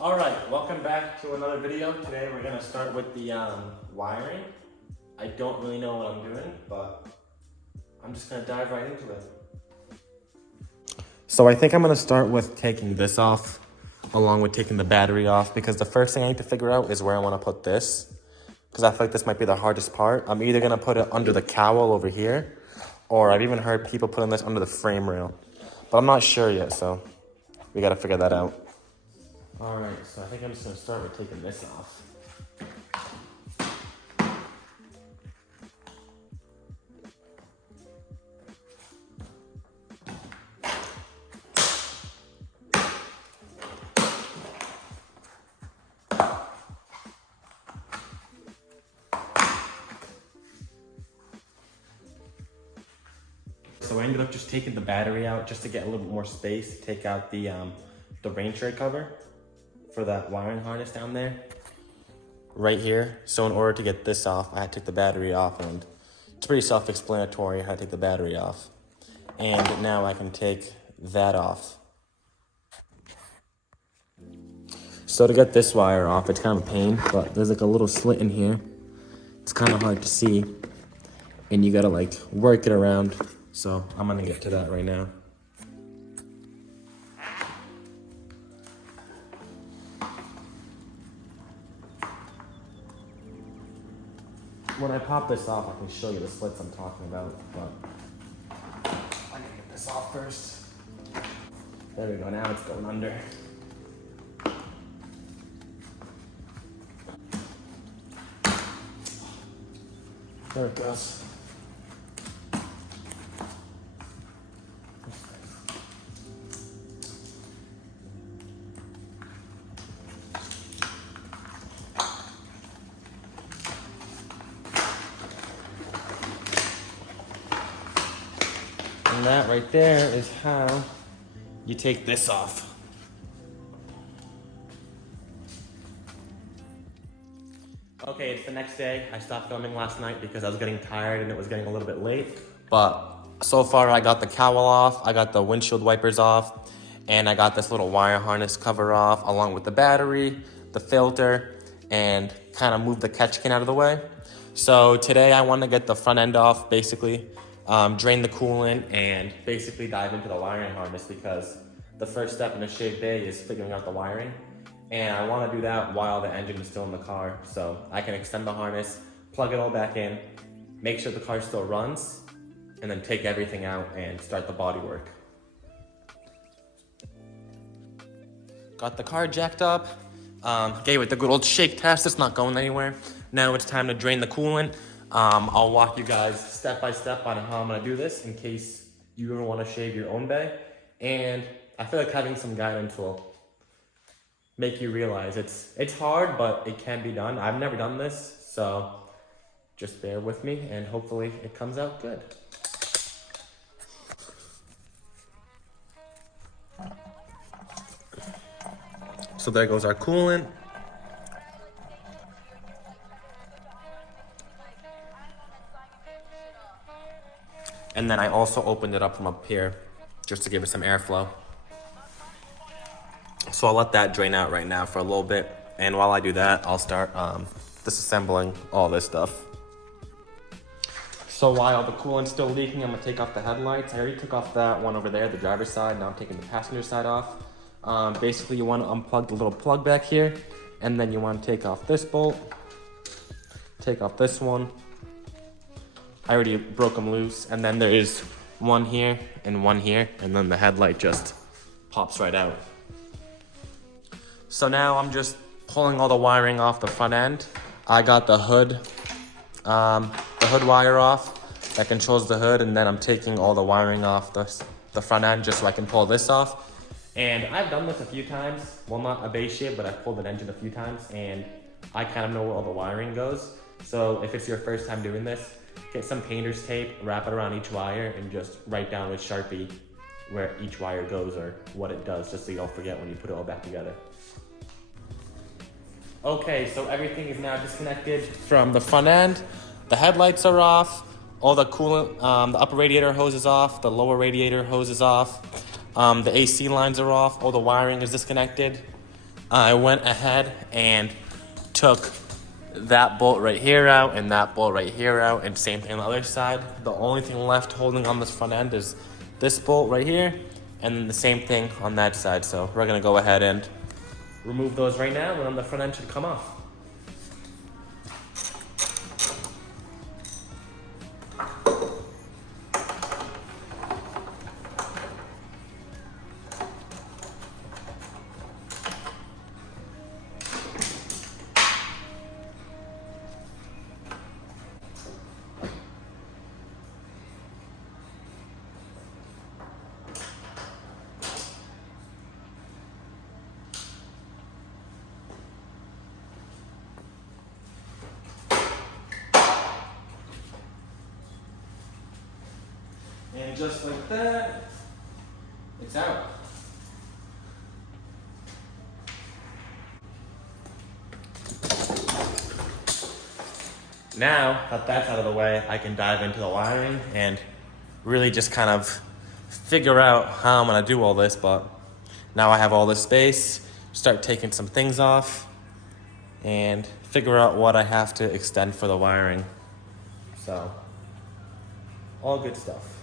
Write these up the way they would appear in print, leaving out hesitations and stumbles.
Alright, welcome back to another video. Today we're gonna start with the wiring. I don't really know what I'm doing, but I'm just gonna dive right into it. So I think I'm gonna start with taking this off, along with taking the battery off, because the first thing I need to figure out is where I wanna put this, because I feel like this might be the hardest part. I'm either gonna put it under the cowl over here, or I've even heard people putting this under the frame rail, but I'm not sure yet, so we gotta figure that out. Alright, so I think I'm just gonna start with taking this off. So I ended up just taking the battery out just to get a little bit more space, to take out the rain tray cover for that wiring harness down there, right here. So in order to get this off, I had to take the battery off, and it's pretty self-explanatory how to take the battery off. And now I can take that off. So to get this wire off, it's kind of a pain, but there's like a little slit in here. It's kind of hard to see, and you gotta like work it around. So I'm gonna get to that right now. When I pop this off, I can show you the slits I'm talking about, but I need to get this off first. There we go, now it's going under. There it goes. And that right there is how you take this off. Okay, it's the next day. I stopped filming last night because I was getting tired and it was getting a little bit late. But so far I got the cowl off, I got the windshield wipers off, and I got this little wire harness cover off along with the battery, the filter, and kind of move the catch can out of the way. So today I want to get the front end off, basically. Drain the coolant and basically dive into the wiring harness, because the first step in a shaved bay is figuring out the wiring. And I want to do that while the engine is still in the car, so I can extend the harness, plug it all back in, make sure the car still runs, and then take everything out and start the body work. Got the car jacked up, gave it the good old shake test. It's not going anywhere. Now it's time to drain the coolant. I'll walk you guys step by step on how I'm gonna do this in case you ever wanna shave your own bay. And I feel like having some guidance will make you realize it's hard, but it can be done. I've never done this, so just bear with me and hopefully it comes out good. So there goes our coolant. And then I also opened it up from up here just to give it some airflow. So I'll let that drain out right now for a little bit. And while I do that, I'll start disassembling all this stuff. So while the coolant's still leaking, I'm gonna take off the headlights. I already took off that one over there, the driver's side. Now I'm taking the passenger side off. Basically you wanna unplug the little plug back here, and then you wanna take off this bolt, take off this one. I already broke them loose, and then there is one here, and then the headlight just pops right out. So now I'm just pulling all the wiring off the front end. I got the hood wire off that controls the hood, and then I'm taking all the wiring off the front end just so I can pull this off. And I've done this a few times. Well, not a bay shave, but I've pulled an engine a few times, and I kind of know where all the wiring goes. So if it's your first time doing this, get some painter's tape, wrap it around each wire, and just write down with Sharpie where each wire goes or what it does, just so you don't forget when you put it all back together. Okay, so everything is now disconnected from the front end. The headlights are off, all the coolant, the upper radiator hose is off, the lower radiator hose is off, the AC lines are off, all the wiring is disconnected. I went ahead and took that bolt right here out and that bolt right here out, and same thing on the other side. The only thing left holding on this front end is this bolt right here, and then the same thing on that side. So we're gonna go ahead and remove those right now, and then the front end should come off. And just like that, it's out. Now that that's out of the way, I can dive into the wiring and really just kind of figure out how I'm gonna do all this. But now I have all this space, start taking some things off and figure out what I have to extend for the wiring. So, all good stuff.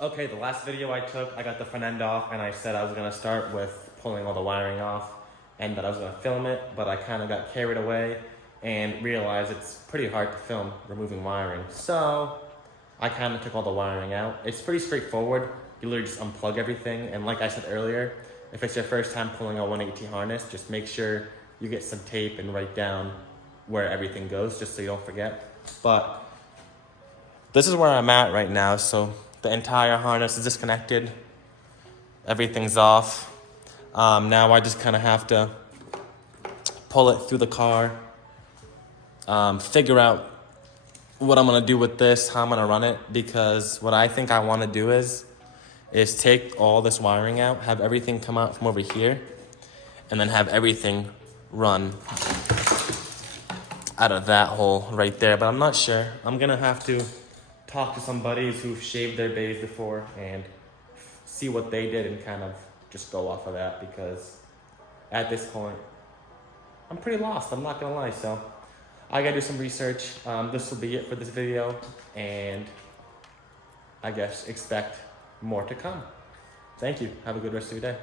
Okay, the last video I took, I got the front end off and I said I was gonna start with pulling all the wiring off and that I was gonna film it, but I kind of got carried away and realized it's pretty hard to film removing wiring. So I kind of took all the wiring out. It's pretty straightforward. You literally just unplug everything. And like I said earlier, if it's your first time pulling a 180 harness, just make sure you get some tape and write down where everything goes, just so you don't forget. But this is where I'm at right now. So the entire harness is disconnected. Everything's off. Now I just kind of have to pull it through the car, figure out what I'm gonna do with this, how I'm gonna run it, because what I think I wanna do is take all this wiring out, have everything come out from over here, and then have everything run out of that hole right there. But I'm not sure. I'm gonna have to talk to some buddies who've shaved their bays before and see what they did and kind of just go off of that, because at this point, I'm pretty lost, I'm not gonna lie. So I gotta do some research. This will be it for this video, and I guess expect more to come. Thank you, have a good rest of your day.